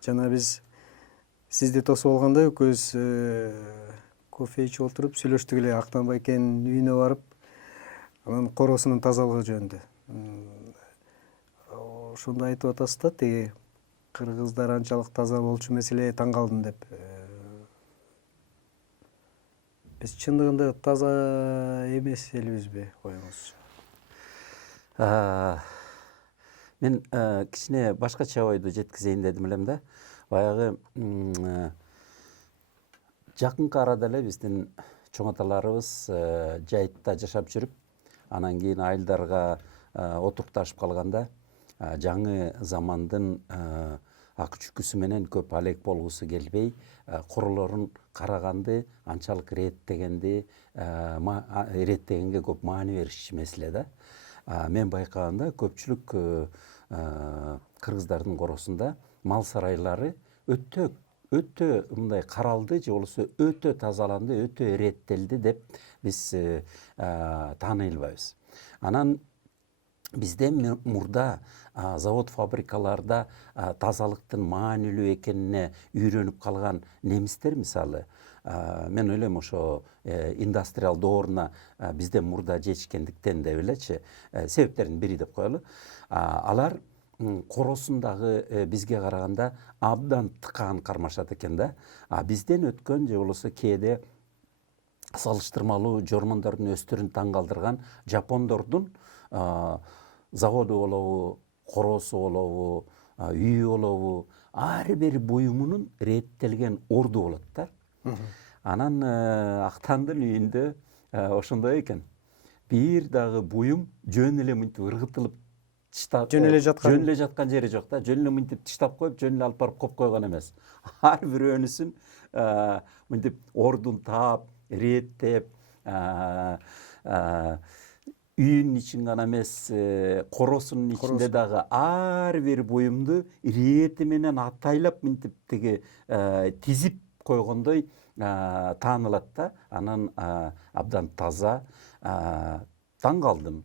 Жана биз сизди тосуп алганда экөөбүз кофе ичип отуруп сүйлөштүк эле Актан байкенин үйүнө барып, анан коросунун тазалыгы жөнүндө. Ошондо айтып атасыз да, тиги кыргыздар анчалык таза болчу маселе, таң калдым деп. Биз чындыгында таза эмес элбизби, оюңузча? Мен кичине башкача ойду жеткизейин дедим элем да. Баягы жакынкы арада эле биздин чоң аталарыбыз жайытта жашап жүрүп, анан кийин айылдарга отурукташып калганда жаңы замандын ак чүкүсү менен көп алек болгусу келбей, королорун караганды, анчалык иреттегенге көп маани беришчү эмес эле да. Мен байкаганда көпчүлүк кыргыздардын коросунда мал сарайлары өтө мындай каралды, же болбосо өтө тазаланды, өтө иреттелди деп биз тааный албайбыз. Анан бизде мурда завод фабрикаларда тазалыктын маанилүү экенине үйрөнүп калган немистер, мисалы, мен ойлойм ошо индустриал дооруна бизде мурда жетишкендиктен деп элечи, себептердин бири деп коелу. Алар коросундагы бизге караганда абдан тыкаан кармашат экен да. Бизден өткөн же болбосо кээде салыштырмалуу жормондордун өздөрүн таң калтырган жапондордун заводу болобу, коросу болобу, үйү болобу, ар бир буюмунун иреттелген орду болот да. Анан Актандын үйүндө ошондой экен. Бир дагы буюм жөн эле мынтип ыргытылып жөн эле жаткан жери жок да. Жөн эле мынтип тиштап коюп, жөн эле алып барып коюп койгон эмес. Ар бирөөнүсүн мынтип ордун таап, иреттеп, үйүнүн ичин гана эмес, коросунун ичинде дагы ар бир буюмду ирети менен атайлап мынтип тиги тизип койгондой таанылат да. Анан абдан таза, таң калдым.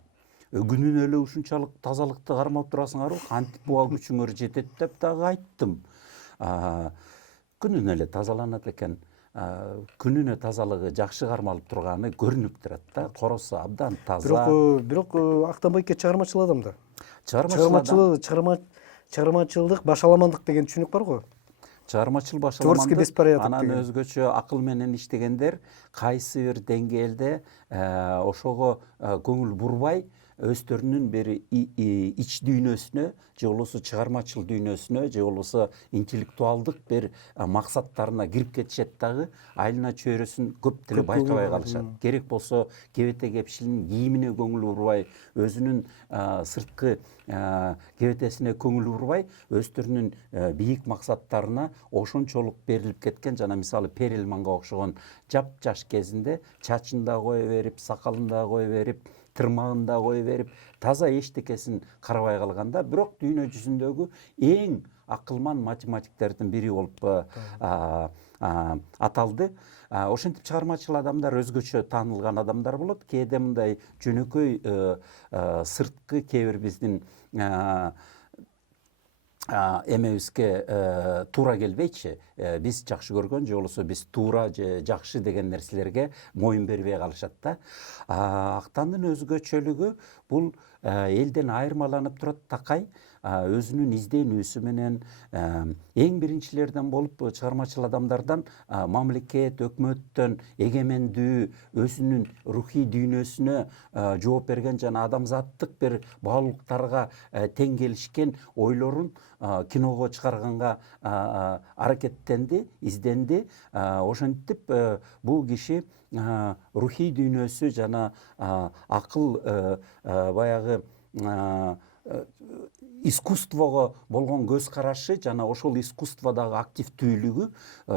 Күнүнө эле ушунчалык тазалыкты кармап турасыңарбы? Кантип буга күчүңөр жетет деп дагы айттым. Күнүнө эле тазаланат экен. Күнүнө тазалыгы жакшы кармалып турганы көрүнүп турат да. Коросу абдан таза. Бирок Актан байке чыгармачыл адам да. Чыгармачыл башаламандык деген түшүнүк бар го. Чыгармачыл башаламандык, беспорядок анан өзгөчө акыл менен иштегендер кайсы бир деңгээлде ошого көңүл бурбай, өздөрүнүн бир ич дүйнөсүнө, же болбосо чыгармачыл дүйнөсүнө, же болбосо интеллектуалдык бир максаттарына кирип кетишет дагы, айылына чөйрөсүн көп деле байкабай калышат. Керек болсо кебете кепшилинин кийимине көңүл бурбай, өзүнүн сырткы кебетесине көңүл бурбай, өздөрүнүн бийик максаттарына ошончолук берилип кеткен. Жана мисалы Перелманга окшогон жапжаш кезинде чачын да кое берип, сакалын да кое берип, тырмагын да кое берип, таза эчтекесин карабай калганда, бирок дүйнө жүзүндөгү эң акылман математиктердин бири болуп аталды. Ошентип чыгармачыл адамдар өзгөчө таанылган адамдар болот. Кээде мындай жөнөкөй сырткы кээ бир биздин эмебизге туура келбейчи, биз жакшы көргөн, же болбосо биз туура же жакшы деген нерселерге моюн бербей калышат да. Актандын өзгөчөлүгү бул элден айырмаланып турат такай, өзүнүн изденүүсү менен, эң биринчилерден болуп чыгармачыл адамдардан мамлекет, өкмөттөн эгемендүү, өзүнүн рухий дүйнөсүнө жооп берген жана адамзаттык бир баалуулуктарга тең келишкен ойлорун киного чыгарганга аракеттенди, изденди. Ошентип бул киши рухий дүйнөсү жана акыл, баягы искусствого болгон көз карашы жана ошол искусстводагы активдүүлүгү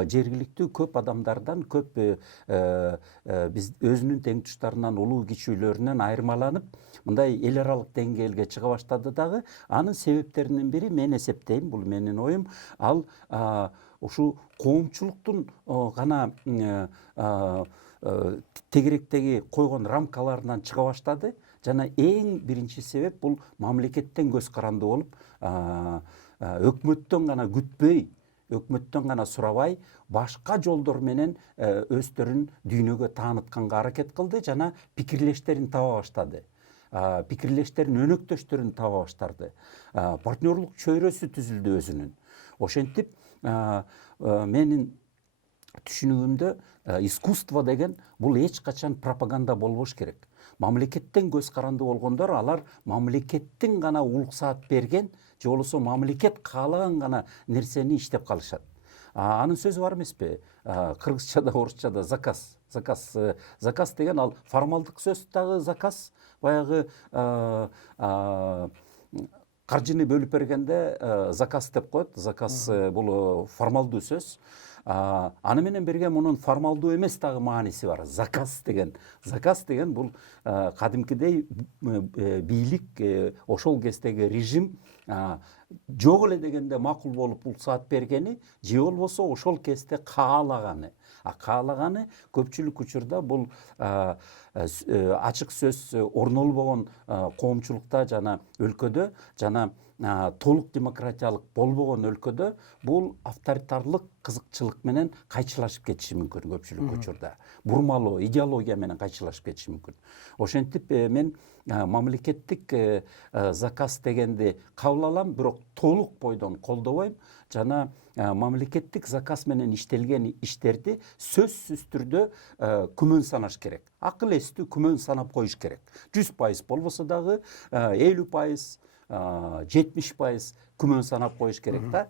жергиликтүү көп адамдардан, көп биз өзүнүн теңтуштарынан, улуу кичүүлөрүнөн айырмаланып, мындай эл аралык деңгээлге чыга баштады дагы. Анын себептеринин бири, мен эсептейм, бул менин оюм, ал ушу коомчулуктун гана тегеректеги койгон рамкаларынан чыга баштады. Жана эң биринчи себеп бул мамлекеттен көз каранды болуп, өкмөттөн гана күтпөй, өкмөттөн гана сурабай башка жолдор менен өздөрүн дүйнөгө таанытканга аракет кылды жана пикирлештерин таба баштады. Пикирлештерин өнөктөштөрүн таба баштады. Партнерлук чөйрөсү түзүлдү өзүнүн. Ошентип менин түшүнүгүмдө искусство деген бул эч качан пропаганда болбош керек. Мамлекеттен көз каранды болгондор алар мамлекеттин гана уруксаат берген же болбосо мамлекет каалаган гана нерсени иштеп калышат. Анын сөзү бар эмеспи? Кыргызчада, орусчада заказ. Заказ деген ал формалдык сөз дагы заказ. Баягы каржыны бөлүп бергенде заказ деп коет. Заказ бул формалдуу сөз. Аны менен бирге мунун формалдуу эмес дагы мааниси бар. Заказ деген бул кадимкидей бийлик ошол кездеги режим жок эле дегенде макул болуп уруксаат бергени же болбосо ошол кезде каалаганы. Каалаганы көпчүлүк учурда бул ачык сөз орнолбогон коомчулукта жана өлкөдө жана толук демократиялык болбогон өлкөдө бул авторитарлык кызыкчылык менен кайчылашып кетиши мүмкүн көпчүлүк учурда. Бурмалоо идеология менен кайчылашып кетиши мүмкүн. Ошентип мен мамлекеттик заказ дегенди кабыл алам, бирок толук бойдон колдобойм жана мамлекеттик заказ менен иштелген иштерди сөзсүз түрдө күмөн санаш керек. Акыл эстүү күмөн санап коюш керек. 100% болбосо дагы 50%, 70% күмөн санап коюш керек да.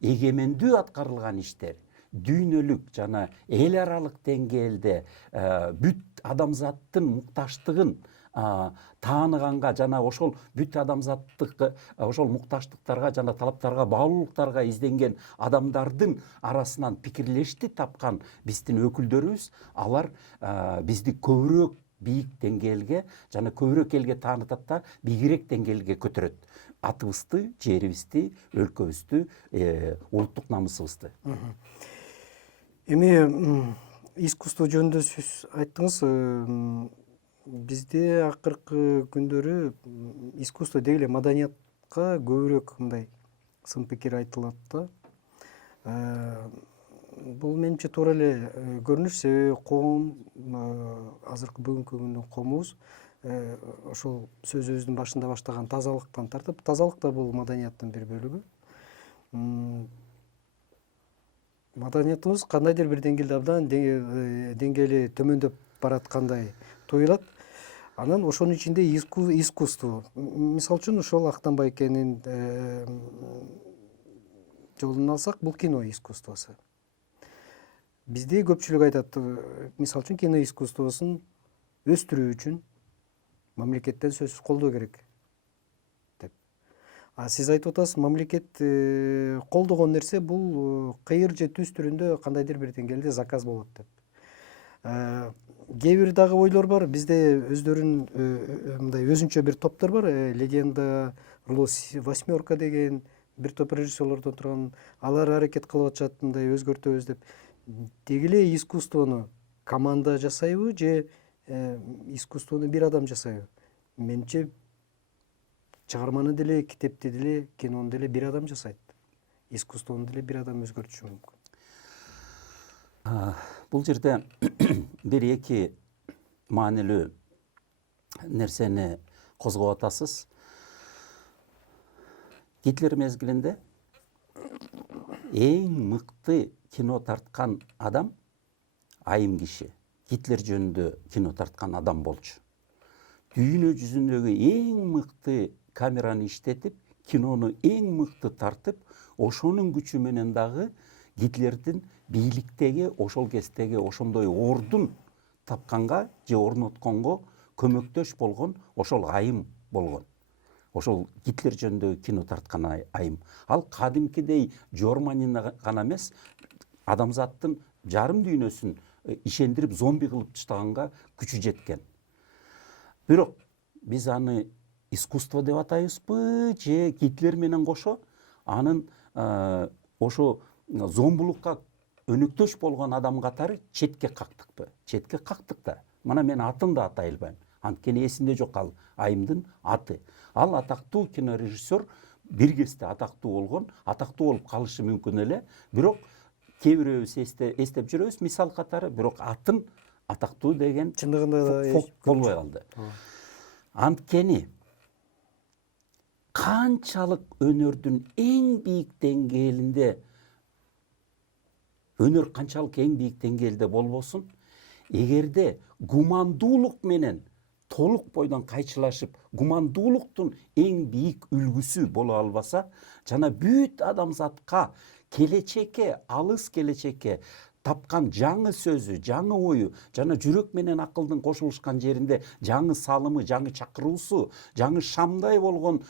Эгемендүү аткарылган иштер дүйнөлүк жана эл аралык деңгээлде бүт адамзаттын мукташтыгын тааныганга жана ошол бүт адамзаттык ошол мукташтыктарга жана талаптарга баалуулуктарга изденген адамдардын арасынан пикирлешти тапкан биздин өкүлдөрүбүз алар бизди көбүрөөк бийик деңгээлге жана көбүрөөк элге таанытат да бийигирээк деңгээлге көтөрөт. Атыбызды, жерибизди, өлкөбүздү, улуттук намысыбызды. Эми искусство жөнүндө сөз айттыңыз. Бизде акыркы күндөрү искусство деги эле маданиятка көбүрөөк мындай сын пикир айтылат да. Бул менимче туура эле көрүнүш, себеби коом азыркы бүгүнкү күндүн коомубуз ошол сөзүбүздүн башында баштаган тазалыктан тартып, тазалык да бул маданияттын бир бөлүгү. Маданиятыбыз кандайдыр бир деңгээлде абдан деңгээли төмөндөп бараткандай туюлат. Анан ошонун ичинде искусство. Мисалы үчүн ошол Актан Байкенин жолун алсак, бул кино искусствосу. Бизде көпчүлүк айтат, мисалы үчүн кино искусствосун өстүрүү үчүн мамлекеттен сөзсүз колдоо керек деп. Сиз айтып атасыз, мамлекет колдогон нерсе бул кыйыр же түз түрүндө кандайдыр бир деңгээлде заказ болот деп. Кээ бир дагы ойлор бар. Бизде мындай өзүнчө бир топтор бар. Легенда, Восьмерка деген бир топ режиссерлордон турган. Алар аракет кылып атышат мындай өзгөртөбүз деп. Деги эле искусствону команда жасайбы же искусствону бир адам жасайбы? Менимче чыгарманы деле, китепти деле, кинону деле бир адам жасайт. Искусствону деле бир адам өзгөртүшү мүмкүн. Бул жерде бир эки маанилүү нерсени козгоп атасыз. Гитлер мезгилинде эң мыкты кино тарткан адам айым киши. Гитлер жөнүндө кино тарткан адам болчу. Дүйнө жүзүндөгү эң мыкты камераны иштетип, кинону эң мыкты тартып, ошонун күчү менен дагы Гитлердин бийликтеги ошол кездеги ошондой ордун тапканга же орнотконго көмөктөш болгон ошол айым болгон. Ошол Гитлер жөнүндө кино тарткан айым. Ал кадимкидей Жорманины гана эмес, адамзаттын жарым дүйнөсүн ишендирип зомби кылып таштаганга күчү жеткен. Бирок биз аны искусство деп атайбызбы же Гитлер менен кошо анын ошо зомбулукка өнөктөш болгон адам катары четке кактыкпы? Четке кактык да. Мына мен атын да атай албайм. Анткени эсимде жок ал айымдын аты. Ал атактуу кинорежиссер бир кезде атактуу болгон, атактуу болуп калышы мүмкүн эле, бирок кээ бирөөбүз эстеп жүрөбүз мисал катары, бирок атын атактуу деген чындыгында да болбой калды. Анткени канчалык өнөрдүн эң бийик деңгээлинде өнөр канчалык эң бийик деңгээлде болбосун, эгерде гумандуулук менен толук бойдон кайчылашып, гумандуулуктун эң бийик үлгүсү боло албаса, жана бүт адамзатка келечекке, алыс келечекке тапкан жаңы сөзү, жаңы ою, жана жүрөк менен акылдын кошулушкан жеринде жаңы салымы, жаңы чакыруусу, жаңы шамдай болгон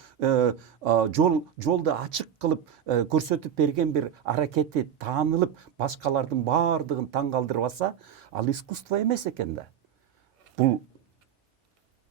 жолду ачык кылып көрсөтүп берген бир аракети таанылып, башкалардын баардыгын таң калтырбаса, ал искусство эмес экен да. Бул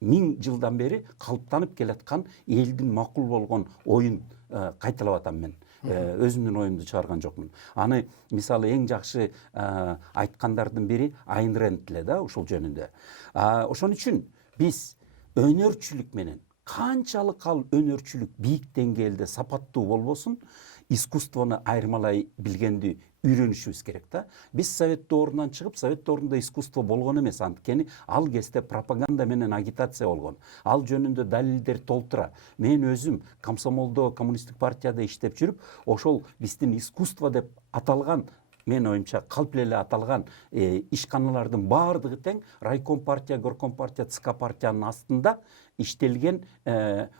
1000 жылдан бери калыптанып келаткан элдин макул болгон оюн кайталап атам мен. Өзүмдүн оюмду чыгарган жокмун. Аны мисалы эң жакшы айткандардын бири Айн Рэнд эле да ушул жөнүндө. Ошон үчүн биз өнөрчүлүк менен канчалык ал өнөрчүлүк бийик деңгээлде сапаттуу болбосун, искусствону айырмалай билгенди үйрөнүшүбүз керек да. Биз совет доорунан чыгып, совет доорунда искусство болгон эмес, анткени ал кезде пропаганда менен агитация болгон. Ал жөнүндө далилдер толтура. Мен өзүм комсомолдо, коммунисттик партияда иштеп жүрүп, ошол биздин искусство деп аталган, мен оюмча калп эле аталган ишканалардын баардыгы тең райком партия, горком партия, ЦК партиянын астында иштелген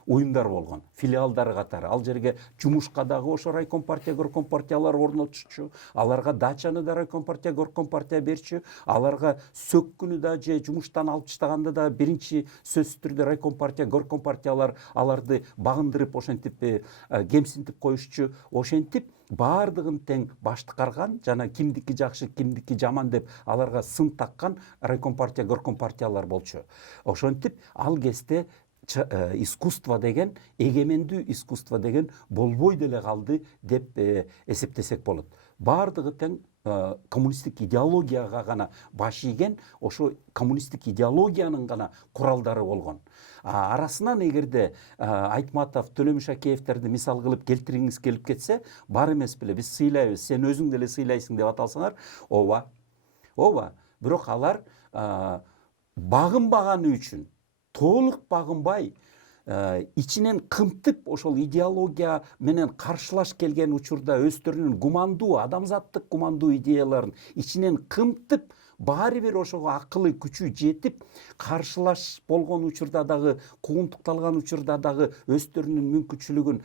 уюмдар болгон, филиалдары катары. Ал жерге жумушка дагы ошо райком партия, горком партиялар орнотушчу, аларга дачаны да райком партия, горком партия берчү, аларга сөккүнү да же жумуштан алып таштаганда да биринчи сөзсүз түрдө райком партия, горком партиялар аларды багындырып, ошентип кемсинтип коюшчу. Ошентип баардыгын тең баштыкарган жана кимдики жакшы, кимдики жаман деп аларга сын таккан райком партия, горком партиялар болчу. Ошентип ал кезде искусство деген, эгемендүү искусство деген болбой деле калды деп эсептесек болот. Баардыгы тең коммунисттик идеологияга гана баш ийген, ошо коммунисттик идеологиянын гана куралдары болгон. Арасынан эгерде Айтматов, Төлөмүш Акеевтерди мисал кылып келтиргиңиз келип кетсе, бар эмес беле, биз сыйлайбыз, сен өзүң деле сыйлайсың деп аталсаңар, ооба, бирок алар багынбаганы үчүн, толук багынбай, ичинен кымтып ошол идеология менен каршылаш келген учурда өздөрүнүн гумандуу, адамзаттык гумандуу идеяларын ичинен кымтып, баары бир ошого акылы күчү жетип, каршылаш болгон учурда дагы, куугунтукталган учурда дагы өздөрүнүн мүмкүнчүлүгүн,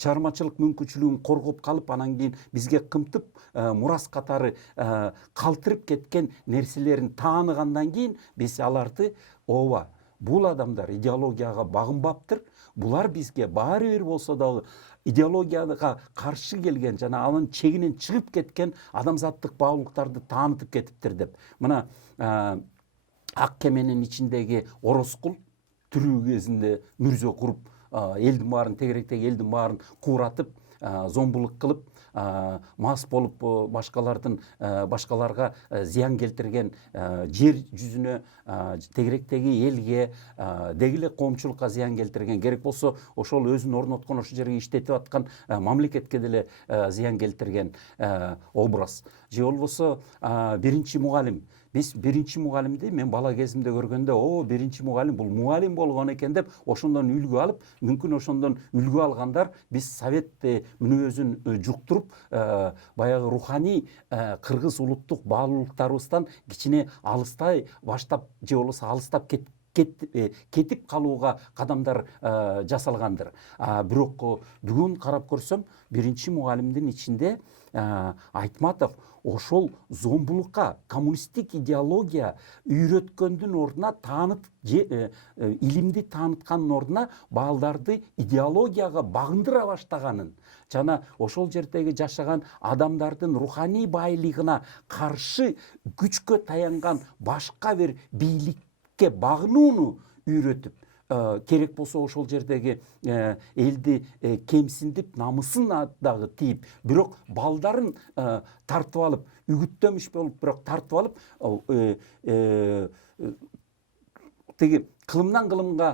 чыгармачылык мүмкүнчүлүгүн коргоп калып, анан кийин бизге кымтып мурас катары калтырып кеткен нерселерин тааныгандан кийин биз аларды ооба, бул адамдар идеологияга багынбаптыр, булар бизге баары бир болсо дагы идеологияга каршы келген жана анын чегинен чыгып кеткен адамзаттык баалуулуктарды таанытып кетиптир деп. Мына ак кеменин ичиндеги Орозкул тирүү кезинде мүрзө куруп, элдин баарын, тегеректеги элдин баарын кууратып, зомбулук кылып, мас болуп башкаларга зыян келтирген, жер жүзүнө, тегеректеги элге, деги эле коомчулукка зыян келтирген, керек болсо ошол өзүн орноткон, ошол жерге иштетип аткан мамлекетке деле зыян келтирген образ. Же болбосо биринчи мугалим. Биз биринчи мугалимди мен бала кезимде көргөндө, биринчи мугалим бул мугалим болгон экен деп, ошондон үлгү алып, мүмкүн ошондон үлгү алгандар биз совет мүнөзүн жуктуруп, баягы руханий кыргыз улуттук баалуулуктарыбыздан кичине алыстай баштап, же болбосо алыстап кетип калууга кадамдар жасалгандыр. Бирок бүгүн карап көрсөм, биринчи мугалимдин ичинде Айтматов ошол зомбулукка, коммунисттик идеология үйрөткөндүн ордуна илимди тааныткандын ордуна балдарды идеологияга багындыра баштаганын жана ошол жердеги жашаган адамдардын руханий байлыгына каршы күчкө таянган башка бир бийликке багынууну үйрөтүп, керек болсо ошол жердеги элди кемсинтип, намысын дагы тийип, бирок балдарын тартып алып, үгүттөмүш болуп, бирок тартып алып, тиги кылымдан кылымга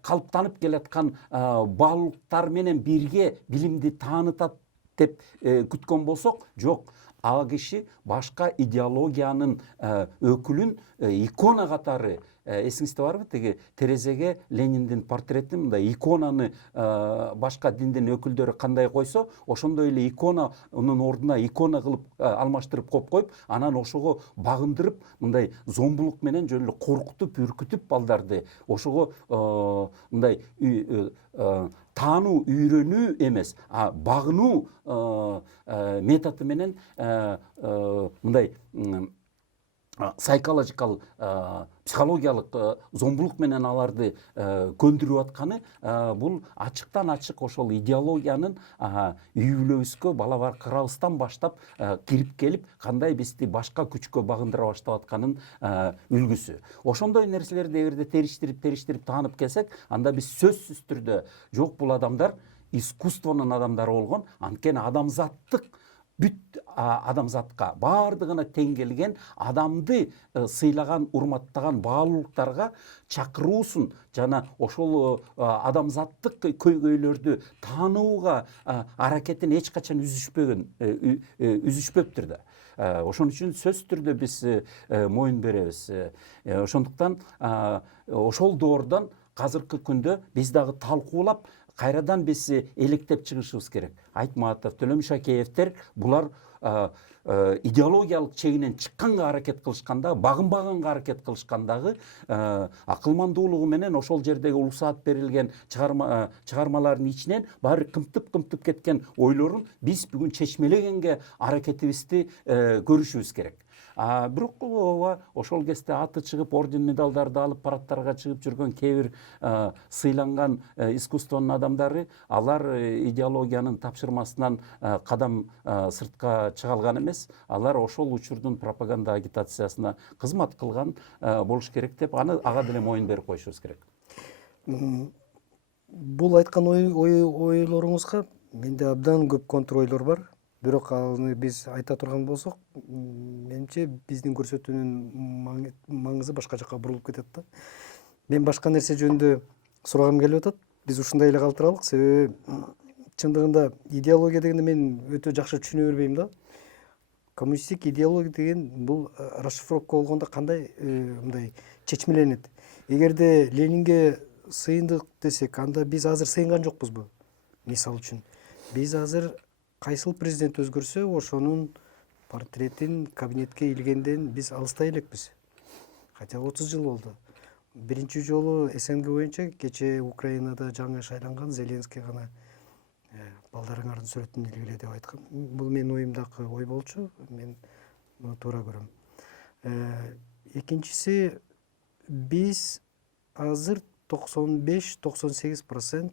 калыптанып келаткан баалуулуктар менен бирге билимди таанытат деп күткөн болсок, жок. Ал киши башка идеологиянын өкүлүн икона катары, эсиңизде барбы, тиги терезеге Лениндин портретин мындай иконаны башка диндин өкүлдөрү кандай койсо, ошондой эле иконанын ордуна икона кылып алмаштырып коюп, анан ошого багындырып, мындай зомбулук менен жөн эле коркутуп, үркүтүп балдарды ошого мындай таануу, үйрөнүү эмес, багынуу методу менен мындай psychological, психологиялык зомбулук менен аларды көндүрүп атканы, бул ачыктан ачык ошол идеологиянын үй бүлөбүзгө бала бакырабыздан баштап кирип келип, кандай бизди башка күчкө багындыра баштап атканын үлгүсү. Ошондой нерселерди эгерде териштирип таанып келсек, анда биз сөзсүз түрдө жок, бул адамдар искусствонун адамдары болгон, анткени адамзаттык бүт адамзатка баардыгына тең келген, адамды сыйлаган, урматтаган баалуулуктарга чакыруусун жана ошол адамзаттык көйгөйлөрдү таанууга аракетин эч качан үзүшпөптүр да. Ошон үчүн сөзсүз түрдө биз моюн беребиз. Ошондуктан ошол доордон азыркы күндө биз дагы талкуулап, кайрадан биз электеп чыгышыбыз керек. Айтматов, Төлөмүш Акеевтер булар идеологиялык чегинен чыкканга аракет кылышканда, багынбаганга аракет кылышкандагы акылмандуулугу менен ошол жердеги уруксаат берилген чыгармалардын ичинен баары кымтып кеткен ойлорун биз бүгүн чечмелегенге аракетибизди көрүшүбүз керек. Бирок ошол кезде аты чыгып, орден медалдарды алып парадтарга чыгып жүргөн кээ бир сыйланган искусствонун адамдары, алар идеологиянын тапшырмасынан кадам сыртка чыга алган эмес. Алар ошол учурдун пропаганда агитациясына кызмат кылган болуш керек деп, ага деле моюн берип коюшубуз керек. Бул айткан ойлоруңузга менде абдан көп контр ойлор бар. Бирок аны биз айта турган болсок, менимче биздин көрсөтүүнүн маңызы башка жака бурулуп кетет да. Мен башка нерсе жөнүндө сурагым келип атат. Биз ушундай эле калтыралык, себеби чындыгында идеология дегенди мен өтө жакшы түшүнө бербейм да. Коммунисттик идеология деген бул расшифровка болгондо кандай мындай чечмеленет. Эгерде Ленинге сыйындык десек, анда биз азыр сыйынган жокпузбу? Мисалы үчүн, биз азыр кайсыл президент өзгөрсө, ошонун портретин кабинетке илгенден биз алыстай элекпиз. Хотя 30 жыл болду. Биринчи жолу СНГ боюнча кечээ Украинада жаңы шайланган Зеленский гана балдарыңардын сүрөтүн илгиле деп айткан. Бул менин оюмдагы ой болчу, мен муну туура көрөм. Экинчиси, биз азыр 95-98%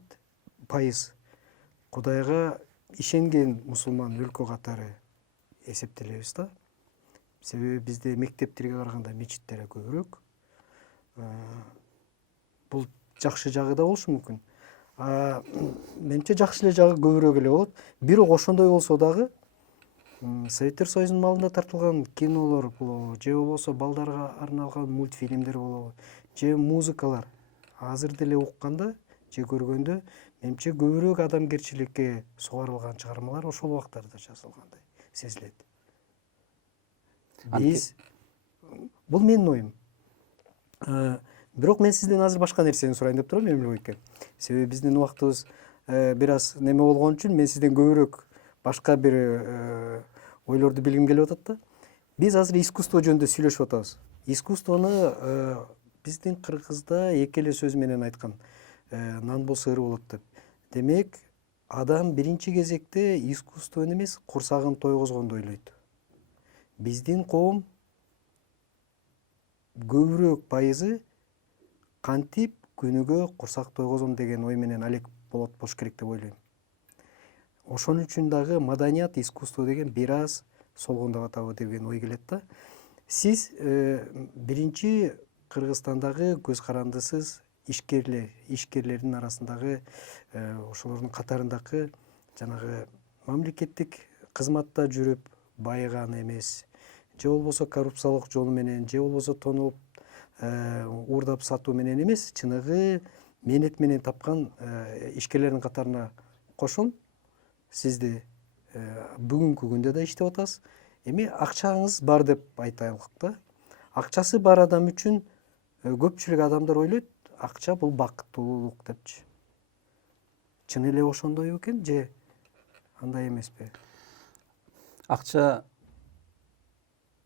Кудайга ишенген мусулман өлкө катары эсептелебиз да. Себеби бизде мектептерге караганда мечиттер көбүрөөк. Бул жакшы жагы да болушу мүмкүн. Менимче жакшы эле жагы көбүрөөк эле болот. Бирок ошондой болсо дагы Советтер Союзунун малында тартылган кинолор болобу, же болбосо балдарга арналган мультфильмдер болобу, же музыкалар азыр деле укканда же көргөндө менимче көбүрөөк адамгерчиликке сугарылган чыгармалар ошол убактарда жазылгандай сезилет. Бул менин оюм. Бирок мен сизден азыр башка нерсени сурайын деп турам, Эмилбой эке. Себеби биздин убактыбыз бир аз неме болгон үчүн мен сизден көбүрөөк башка бир ойлорду билгим келип атат да. Биз азыр искусство жөнүндө сүйлөшүп атабыз. Искусствону биздин кыргызда эки эле сөз менен айткан. Нан болсо ыр болот деп. Демек, адам биринчи кезекте искусствону эмес, курсагын тойгозгонду ойлойт. Биздин коом көбүрөөк пайызы кантип күнүгө курсак тойгозом деген ой менен алек болуш керек деп ойлойм. Ошон үчүн дагы маданият, искусство деген бир аз солгондоп атабы деген ой келет да. Сиз биринчи Кыргызстандагы көз карандысыз ишкерлердин арасындагы ошолордун катарындагы жанагы мамлекеттик кызматта жүрүп байыган эмес, же болбосо коррупциялык жол менен, же болбосо тонолуп уурдап сатуу менен эмес, чыныгы мээнет менен тапкан ишкерлердин катарына кошом. Сизди бүгүнкү күндө да иштеп атасыз. Эми акчаңыз бар деп айтайлык да. Акчасы бар адам үчүн көпчүлүк адамдар ойлойт, акча бул бакыттуулук депчи. Чын эле ошондой экен же андай эмеспи? Акча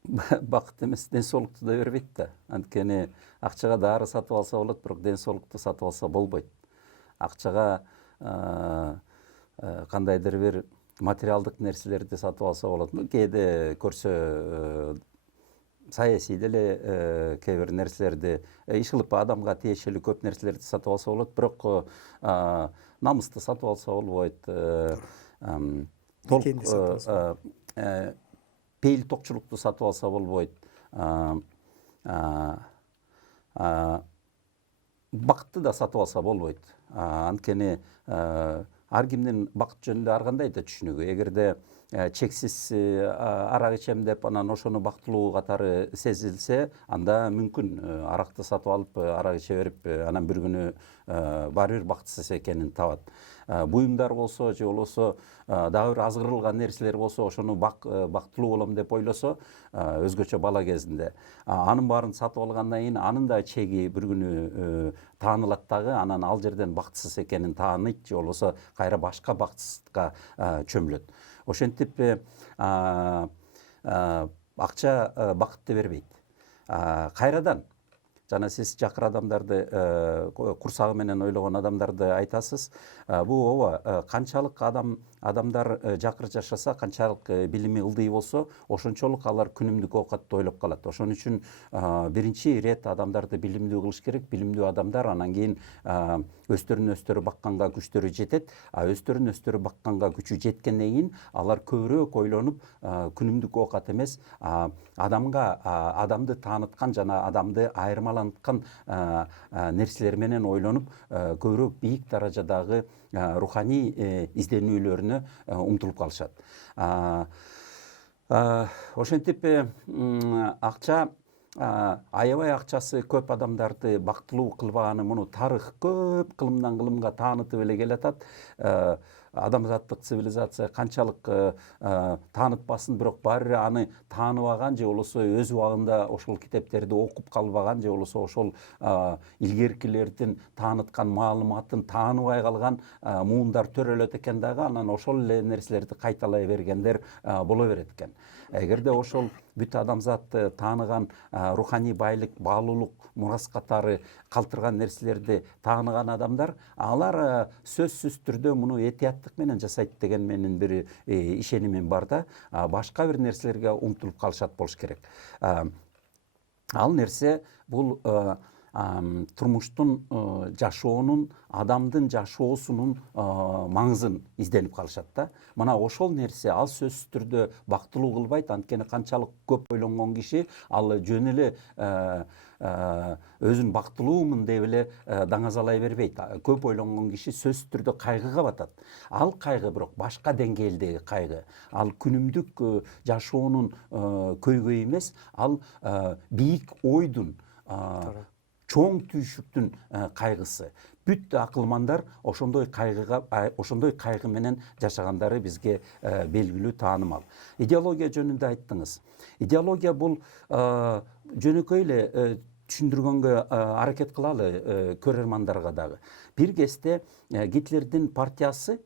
бакыт эмес, ден соолукту да бербейт да. Анткени акчага дары сатып алса болот, бирок ден соолукту сатып алса болбойт. Акчага кандайдыр бир материалдык нерселерди сатып алса болот. Кээде көрсө саясий деле кээ бир нерселерди, иш кылып адамга тиешелүү көп нерселерди сатып алса болот, бирок намысты сатып алса болбойт. Пейил токчулукту сатып алса болбойт. Бакытты да сатып алса болбойт. Анткени ар кимдин бакыт жөнүндө ар кандай да түшүнүгү. Эгерде чексиз арак ичем деп анан ошону бактылуу катары сезилсе, анда мүмкүн аракты сатып алып арак иче берип анан бир күнү баары бир бакытсыз экенин табат. Буюмдар болсо же болбосо дагы бир азгырылган нерселер болсо, ошону бактылуу болом деп ойлосо, өзгөчө бала кезинде анын баарын сатып алгандан кийин анын да чеги бир күнү таанылат дагы, анан ал жерден бакытсыз экенин тааныйт же болбосо кайра башка бакытсыздыкка чөмүлөт. Ошентип акча бакытты бербейт. Кайрадан жана сиз жакыр адамдарды, курсагы менен ойлогон адамдарды айтасыз. Бул ооба, канчалык адамдар жакыр жашаса, канчалык билими ылдый болсо, ошончолук алар күнүмдүк оокатты ойлоп калат. Ошон үчүн биринчи ирет адамдарды билимдүү кылыш керек. Билимдүү адамдар анан кийин өздөрүн бакканга күчтөрү жетет. Өздөрүн бакканга күчү жеткенден кийин алар көбүрөөк ойлонуп, күнүмдүк оокат эмес, адамды тааныткан жана адамды айырмаланткан нерселер менен ойлонуп, көбүрөөк бийик даражадагы руханий изденүүлөрүнө умтулуп калышат. Ошентип акча, аябай акчасы көп адамдарды бактылуу кылбаганы муну тарых көп кылымдан кылымга таанытып эле келатат. Адамзаттык цивилизация канчалык таанытпасын, бирок баары бир аны тааныбаган же болбосо өз убагында ошол китептерди окуп калбаган же болбосо ошол илгеркилердин тааныткан маалыматын тааныбай калган муундар төрөлөт экен дагы, анан ошол эле нерселерди кайталай бергендер боло берет экен. Эгерде ошол бүт адамзатты тааныган руханий байлык, баалуулук, мурас катары калтырган нерселерди тааныган адамдар, алар сөзсүз түрдө муну этияттык менен жасайт деген менин бир ишенимим бар да, башка бир нерселерге умтулуп калышат болуш керек. Ал нерсе бул турмуштун, жашоонун, адамдын жашоосунун маңызын изденип калышат да. Мына ошол нерсе ал сөзсүз түрдө бактылуу кылбайт. Анткени канчалык көп ойлонгон киши ал жөн эле өзүн бактылуумун деп эле даңазалай бербейт. Көп ойлонгон киши сөзсүз түрдө кайгыга батат. Ал кайгы бирок башка деңгээлдеги кайгы. Ал күнүмдүк жашоонун көйгөйү эмес, ал бийик ойдун, чоң түйшүктүн кайгысы. Бүт акылмандар ошондой кайгы менен жашагандары бизге белгилүү, таанымал. Идеология жөнүндө айттыңыз. Идеология бул жөнөкөй эле түшүндүргөнгө аракет кылалы көрөрмандарга дагы. Бир кезде Гитлердин партиясы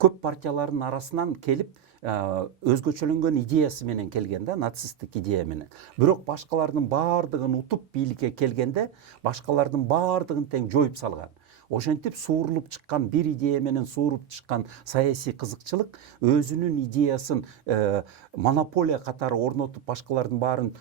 көп партиялардын арасынан келип өзгөчөлөнгөн идеясы менен келген да, нацисттик идея менен. Бирок башкалардын баардыгын утуп бийликке келгенде, башкалардын баардыгын тең жоюп салган. Ошентип суурулуп чыккан бир идея менен сууруп чыккан саясий кызыкчылык өзүнүн идеясын монополия катары орнотуп, башкалардын баарын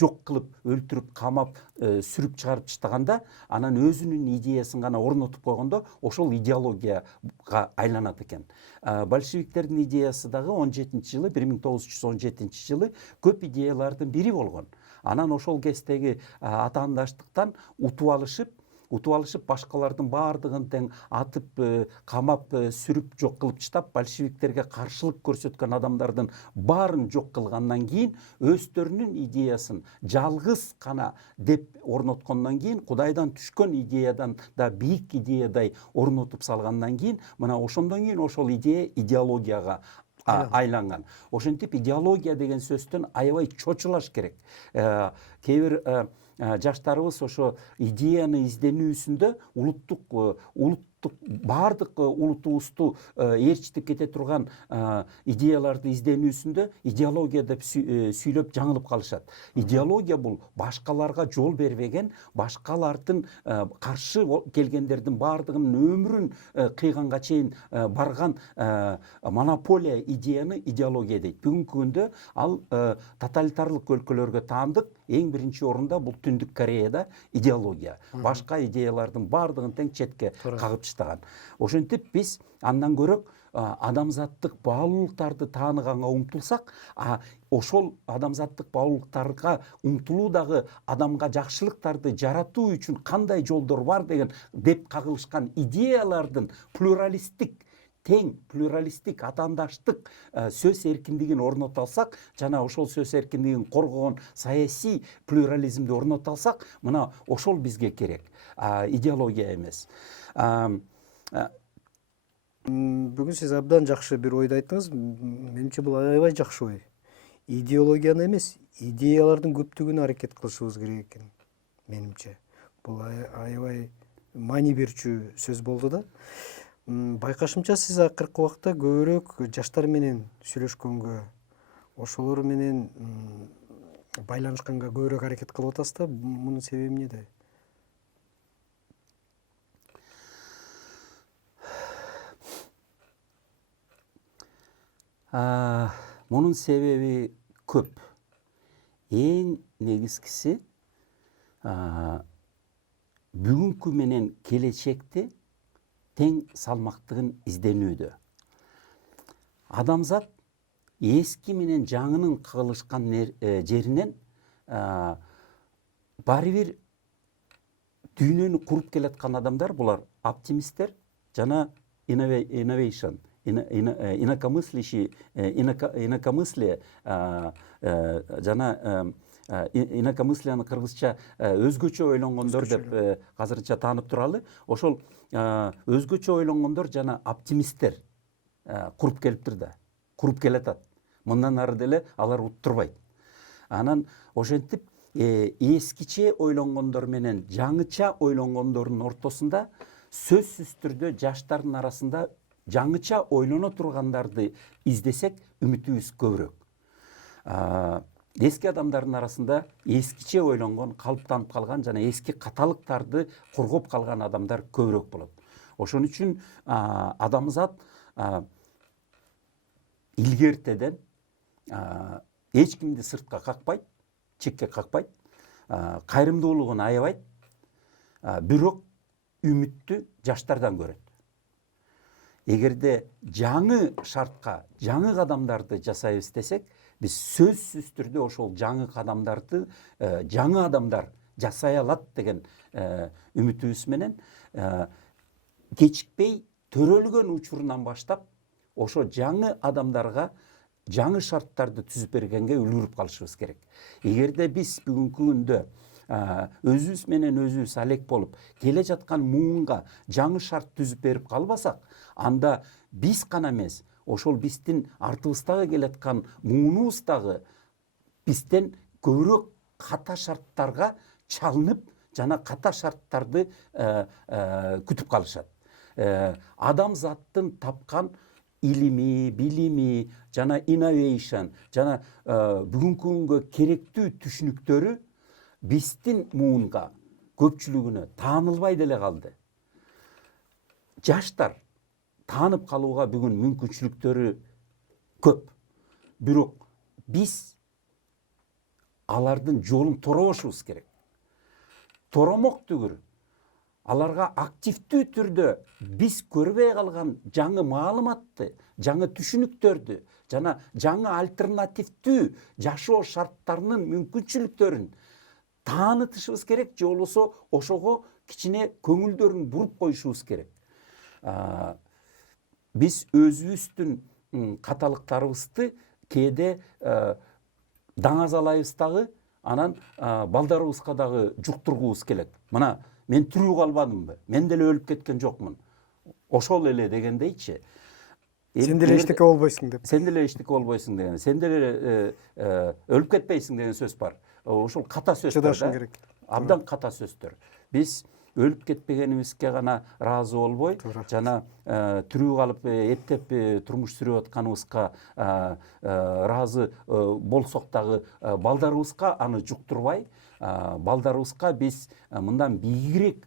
жок кылып, өлтүрүп, камап, сүрүп чыгарып таштаганда, анан өзүнүн идеясын гана орнотуп койгондо, ошол идеологияга айланат экен. Большевиктердин идеясы дагы 1917 жылы көп идеялардын бири болгон. Анан ошол кездеги атаандаштыктан утуп алышып, утуп алышып, башкалардын баардыгын тең атып, камап, сүрүп жок кылып таштап, большевиктерге каршылык көрсөткөн адамдардын баарын жок кылгандан кийин өздөрүнүн идеясын жалгыз гана деп орноткондон кийин, Кудайдан түшкөн идеядан да бийик идеядай орнотуп салгандан кийин, мына ошондон кийин ошол идея идеологияга айланган. Ошентип идеология деген сөздөн аябай чочулаш керек. Кээ бир жаштарыбыз ошо идеяны изденүүсүндө улуттук баардык улутубузду ээрчитип кете турган идеяларды изденүүсүндө идеология деп сүйлөп жаңылып калышат. Идеология бул башкаларга жол бербеген, башкалардын каршы келгендердин баардыгынын өмүрүн кыйганга чейин барган монополия идеяны идеология дейт. Бүгүнкү күндө ал тоталитарлык өлкөлөргө таандык. Эң биринчи орунда бул Түндүк Кореяда идеология. Башка идеялардын баардыгын тең четке кагып таштаган. Ошентип биз андан көрөк адамзаттык баалуулуктарды тааныганга умтулсак, ошол адамзаттык баалуулуктарга умтулуу дагы адамга жакшылыктарды жаратуу үчүн кандай жолдор бар деген деп кагылышкан идеялардын плюралисттик тең плюралисттик атаандаштык сөз эркиндигин орното алсак, жана ошол сөз эркиндигин коргогон саясий плюрализмди орното алсак, мына ошол бизге керек, идеология эмес. Бүгүн сиз абдан жакшы бир ойду айттыңыз. Менимче бул аябай жакшы ой. Идеологияны эмес, идеялардын көптүгүнө аракет кылышыбыз керек экен. Менимче бул аябай маани берчү сөз болду да. Байкашымча сиз акыркы убакта көбүрөөк жаштар менен сүйлөшкөнгө, ошолор менен байланышканга көбүрөөк аракет кылып атасыз да. Мунун себеби эмнеде? Мунун себеби көп. Эң негизгиси бүгүнкү менен келечекти тең салмактыгын изденүүдө. Адамзат эски менен жаңынын кагылышкан жеринен баары бир дүйнөнү куруп келаткан адамдар, булар оптимисттер жана innovation, инакомыслие жана инакомыслияны кыргызча өзгөчө ойлонгондор деп азырынча таанып туралы. Ошол өзгөчө ойлонгондор жана оптимисттер куруп келиптир да, куруп келатат. Мындан ары деле алар уттурбайт. Анан ошентип эскиче ойлонгондор менен жаңыча ойлонгондордун ортосунда сөзсүз түрдө жаштардын арасында жаңыча ойлоно тургандарды издесек үмүтүбүз көбүрөөк. Эски адамдардын арасында эскиче ойлонгон, калыптанып калган жана эски каталыктарды коргоп калган адамдар көбүрөөк болот. Ошон үчүн адамзат илгертеден эч кимди сыртка какпайт, чекке какпайт, кайрымдуулугун аябайт, бирок үмүттү жаштардан көрөт. Эгерде жаңы шартка, жаңы кадамдарды жасайбыз десек, биз сөзсүз түрдө ошол жаңы кадамдарды жаңы адамдар жасай алат деген үмүтүбүз менен кечикпей төрөлгөн учурунан баштап ошо жаңы адамдарга жаңы шарттарды түзүп бергенге үлгүрүп калышыбыз керек. Эгерде биз бүгүнкү күндө өзүбүз менен өзүбүз алек болуп келе жаткан муунга жаңы шарт түзүп берип калбасак, анда биз гана эмес, ошол биздин артыбыздагы келаткан муунубуз дагы бизден көбүрөөк ката шарттарга чалынып жана ката шарттарды күтүп калышат. Адамзаттын тапкан илими, билими жана innovation жана бүгүнкү күнгө керектүү түшүнүктөрү биздин муунга көпчүлүгүнө таанылбай деле калды. Жаштар таанып калууга бүгүн мүмкүнчүлүктөрү көп. Бирок биз алардын жолун торобошубуз керек. Торомок түгүр, аларга активдүү түрдө биз көрбөй калган жаңы маалыматты, жаңы түшүнүктөрдү жана жаңы альтернативдүү жашоо шарттарынын мүмкүнчүлүктөрүн таанытышыбыз керек, же болбосо ошого кичине көңүлдөрүн буруп коюшубуз керек. Биз өзүбүздүн каталыктарыбызды кээде даңазалайбыз дагы, анан балдарыбызга дагы жуктургубуз келет. Мына мен тирүү калбадымбы, мен деле өлүп кеткен жокмун, ошол эле дегендейчи. Сен деле эчтеке болбойсуң деп. Сен деле эчтеке болбойсуң деген, сен деле өлүп кетпейсиң деген сөз бар. Ошол ката сөздөр. Чыдашың керек. Абдан ката сөздөр. Биз өлүп кетпегенибизге гана ыраазы болбой, жана тирүү калып эптеп турмуш сүрүп атканыбызга ыраазы болсок дагы балдарыбызга аны жуктурбай, балдарыбызга биз мындан бийигирээк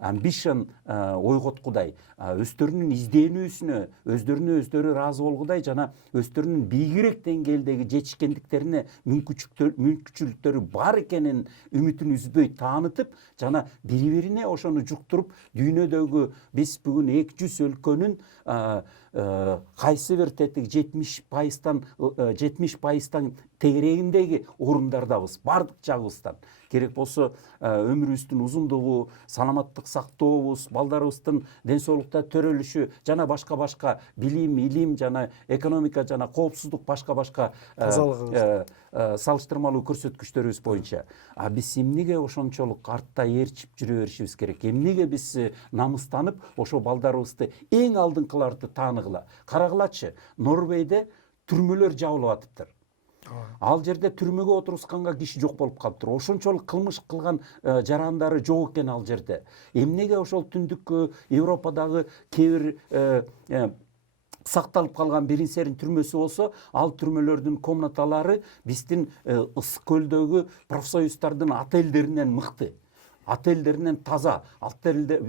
амбишн ойготкудай, өздөрүнүн изденүүсүнө өздөрүнө өздөрү ыраазы болгудай жана өздөрүнүн бийигирээк деңгээлдеги жетишкендиктерине мүмкүнчүлүктөрү бар экенин үмүтүн үзбөй таанытып, жана бири бирине ошону жуктуруп, дүйнөдөгү биз бүгүн 200 өлкөнүн кайсы бир тетиги 70% тегерегиндеги орундардабыз, бардык жагыбыздан. Керек болсо өмүрүбүздүн узундугу, саламаттык сактообуз, балдарыбыздын ден соолукта төрөлүшү жана башка билим, илим жана экономика жана коопсуздук башка салыштырмалуу көрсөткүчтөрүбүз боюнча. Биз эмнеге ошончолук артта ээрчип жүрө беришибиз керек? Эмнеге биз намыстанып, ошо балдарыбызды эң алдыңкыларды тааныгыла? Карагылачы, Норвегде түрмөлөр жабылып атыптыр. Ал жерде түрмөгө отурусканга киши жок болуп калыптыр. Ошончолук кылмыш кылган жарандары жок экен ал жерде. Эмнеге ошол түндүк Европадагы кээ бир сакталып калган Беринсерин түрмөсү болсо, ал түрмөлөрдүн комнаталары биздин Ысык көлдөгү профсоюздардын отелдеринен мыкты, отелдеринен таза,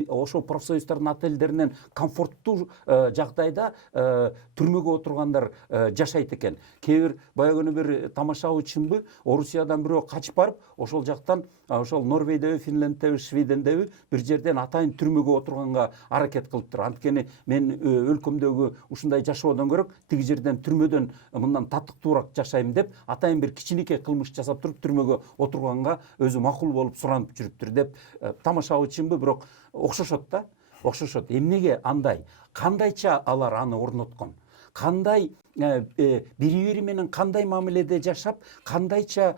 ошол профсоюздардын отелдеринен комфорттуу жагдайда түрмөгө отургандар жашайт экен. Кээ бир баягы бир тамашабы чынбы, Орусиядан бирөө качып барып, ошол жактан ошол Норвегдеби, Финлянддеби, Шведендеби бир жерден атайын түрмөгө отурганга аракет кылыптыр. Анткени мен өлкөмдөгү ушундай жашоодон көрөк тиги жерден түрмөдөн мындан татыктуураак жашайм деп, атайын бир кичинекей кылмыш жасап туруп түрмөгө отурганга өзү макул болуп суранып жүрүптүр деп тамашабы чынбы, бирок окшошот да, окшошот. Эмнеге андай? Кандайча алар аны орноткон? Кандай бири менен кандай мамиледе жашап, кандайча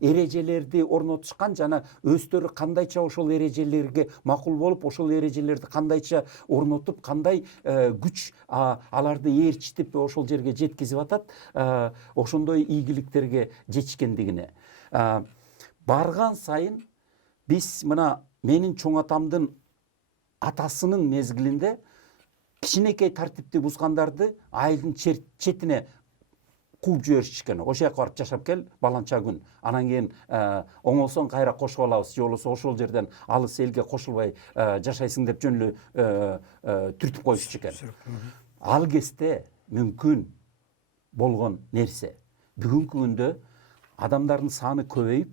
эрежелерди орнотушкан жана өздөрү кандайча ошол эрежелерге макул болуп, ошол эрежелерди кандайча орнотуп, кандай күч аларды ээрчитип ошол жерге жеткизип атат, ошондой ийгиликтерге жетишкендигине. Барган сайын биз мына менин чоң атамдын атасынын мезгилинде кичинекей тартипти бузгандарды айылдын четине кууп жиберишкен. Ошол жака барып жашап кел, баланча күн. Анан кийин оңолсоң кайра кошуп алабыз, же болбосо ошол жерден алыс элге кошулбай жашайсың деп жөн эле түртүп коюшчу экен. Ал кезде мүмкүн болгон нерсе. Бүгүнкү күндө адамдардын саны көбөйүп,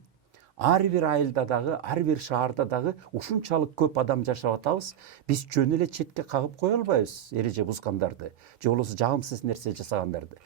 ар бир айылда дагы, ар бир шаарда дагы ушунчалык көп адам жашап атабыз. Биз жөн эле четке кагып кое албайбыз эреже бузгандарды, же болбосо жагымсыз нерсе жасагандарды.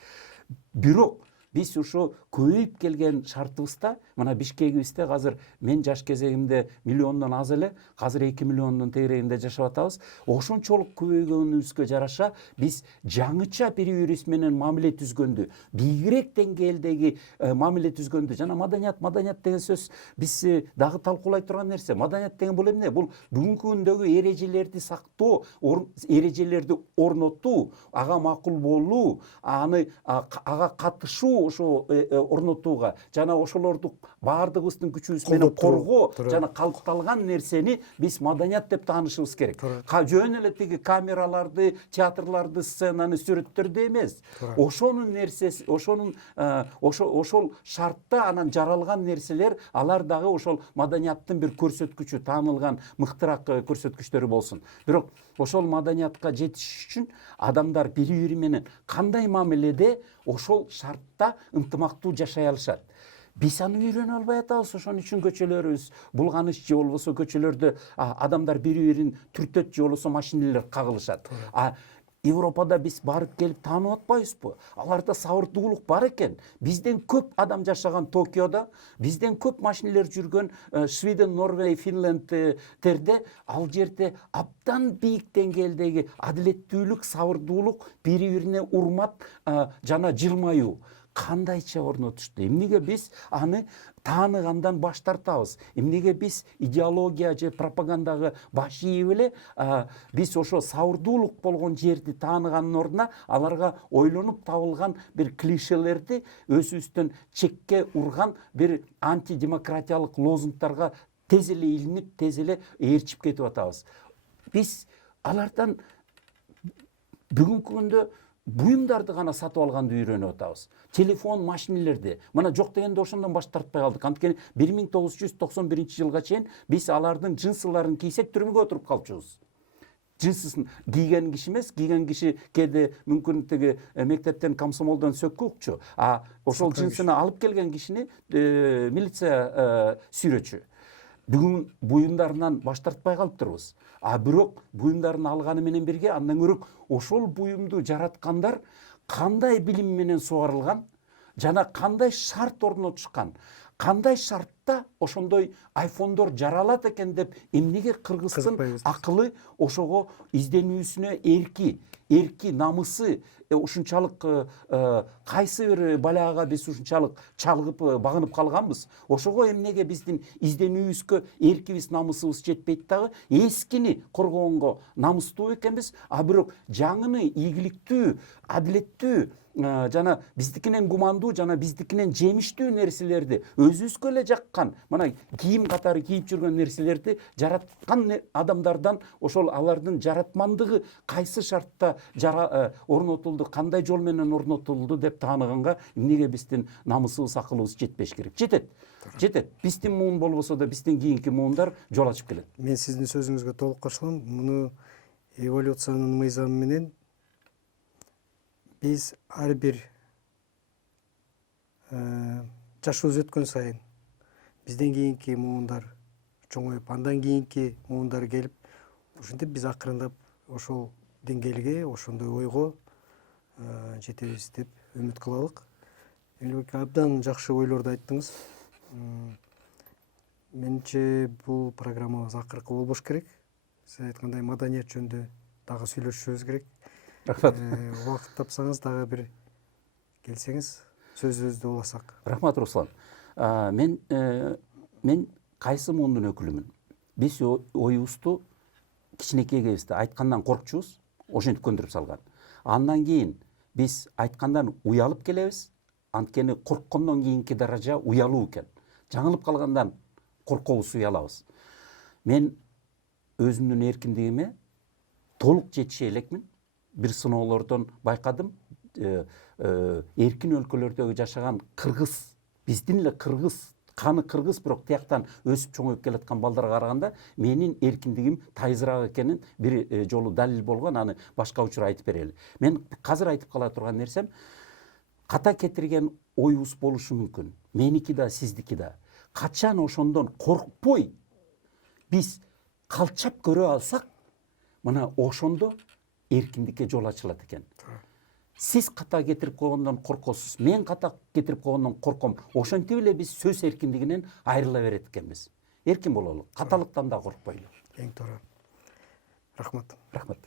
Бирок биз ушу көбөйүп келген шартыбызда, мына Бишкегибизде азыр мен жаш кезегимде миллиондон аз эле, азыр 2 миллиондун тегерегинде жашап атабыз. Ошончолук көбөйгөнүбүзгө жараша биз жаңыча бири-бирибиз менен мамиле түзгөндү, бийигирээк деңгээлдеги мамиле түзгөндү. Жана маданият деген сөз биз дагы талкуулай турган нерсе. Маданият деген бул эмне? Бул бүгүнкү күндөгү эрежелерди сактоо, эрежелерди орнотуу, ага макул болуу, ага катышуу, ошо орнотууга жана ошолорду баардыгыбыздын күчүбүз менен коргоо жана калыпталган нерсени биз маданият деп таанышыбыз керек. Жөн эле тиги камераларды, театрларды, сценаны, сүрөттөрдү эмес. Ошонун нерсеси, ошол шартта анан жаралган нерселер, алар дагы ошол маданияттын бир көрсөткүчү, таанылган мыктыраак көрсөткүчтөрү болсун. Бирок ошол маданиятка жетиш үчүн адамдар бири-бири менен кандай мамиледе ошол шартта ынтымактуу жашай алышат. Биз аны үйрөнө албай атабыз. Ошон үчүн көчөлөрүбүз булганыч, же болбосо көчөлөрдө адамдар бири-бирин түртөт, же болбосо машинелер кагылышат. Европада биз барып келип таанып атпайбызбы? Аларда сабырдуулук бар экен. Бизден көп адам жашаган Токиодо, бизден көп машинелер жүргөн Шведен, Норвей, Финляндтерде ал жерде абдан бийик деңгээлдеги адилеттүүлүк, сабырдуулук, бири-бирине урмат жана жылмаюу кандайча орнотушту. Эмнеге биз аны тааныгандан баш тартабыз? Эмнеге биз идеология же пропагандага баш ийип эле биз ошо сабырдуулук болгон жерди тааныгандын ордуна аларга ойлонуп табылган бир клишелерди өзүбүздөн чекке урган бир антидемократиялык лозунгдарга тез эле илинип, тез эле ээрчип кетип атабыз. Биз алардан бүгүнкү күндө буюмдарды гана сатып алганды үйрөнүп атабыз. Телефон, машинелерди. Мына жок дегенде ошондон баш тартпай калдык. Анткени 1991-жылга чейин биз алардын джинсыларын кийсек түрмөгө отуруп калчубуз. Джинсысын кийген киши эмес, кийген киши кээде мүмкүн тиги мектептен, комсомолдон сөккө укчу. Ошол джинсыны алып келген кишини милиция сүйрөчү. Бүгүн буюмдарынан баш тартпай калыптырбыз. Бирок буюмдарын алганы менен бирге андан көрөк ошол буюмду жараткандар кандай билим менен сугарылган жана кандай шарт орнотушкан, кандай шартта ошондой айфондор жаралат экен деп эмнеге кыргыздын акылы ошого изденүүсүнө эрки намысы ушунчалык кайсы бир балага биз ушунчалык чалгып багынып калганбыз. Ошого эмнеге биздин изденүүбүзгө эркибиз, намысыбыз жетпейт дагы? Эскини коргогонго намыстуу экенбиз, бирок жаңыны ийгиликтүү, адилеттүү жана биздикинен гумандуу жана биздикинен жемиштүү нерселерди өзүбүзгө эле жаккан, мына кийим катары кийип жүргөн нерселерди жараткан адамдардан ошол алардын жаратмандыгы кайсы шартта орнотулду, кандай жол менен орнотулду деп тааныганга эмнеге биздин намысыбыз, акылыбыз жетпеш керек? Жетет. Биздин муун болбосо да биздин кийинки муундар жол ачып келет. Мен сиздин сөзүңүзгө толук кошулам. Муну эволюциянын мыйзамы менен биз ар бир жашыбыз өткөн сайын бизден кийинки муундар чоңоюп, андан кийинки муундар келип, ушинтип биз акырындап ошол деңгээлге, ошондой ойго жетебиз деп үмүт кылалык. Абдан жакшы ойлорду айттыңыз. Менимче бул программабыз акыркы болбош керек. Сиз айткандай маданият жөнүндө дагы сүйлөшүшүбүз керек. Рахмат. Убакыт тапсаңыз дагы бир келсеңиз сөзүбүздү уласак. Рахмат, Руслан. Мен кайсы муундун өкүлүмүн? Биз оюбузду кичинекей кезибизде айткандан коркчубуз, ошентип көндүрүп салган. Андан кийин биз айткандан уялып келебиз. Анткени корккондон кийинки даража уялуу экен. Жаңылып калгандан коркобуз, уялабыз. Мен өзүмдүн эркиндигиме толук жетише элекмин. Бир сыноолордон байкадым, эркин өлкөлөрдөгү жашаган кыргыз, биздин эле кыргыз, каны кыргыз, бирок тияктан өсүп чоңоюп келаткан балдарга караганда менин эркиндигим тайызыраак экенин бир жолу далил болгон, аны башка учур айтып берели. Мен азыр айтып кала турган нерсем, ката кетирген оюбуз болушу мүмкүн. Меники да, сиздики да. Качан ошондон коркпой биз калчап көрө алсак, мына ошондо эркиндикке жол ачылат экен. Сиз ката кетирип койгондон коркосуз, мен ката кетирип койгондон корком. Ошентип эле биз сөз эркиндигинен айрыла берет экенбиз. Эркин бололу, каталыктан да коркпойлу. Эң туура. Рахмат. Рахмат.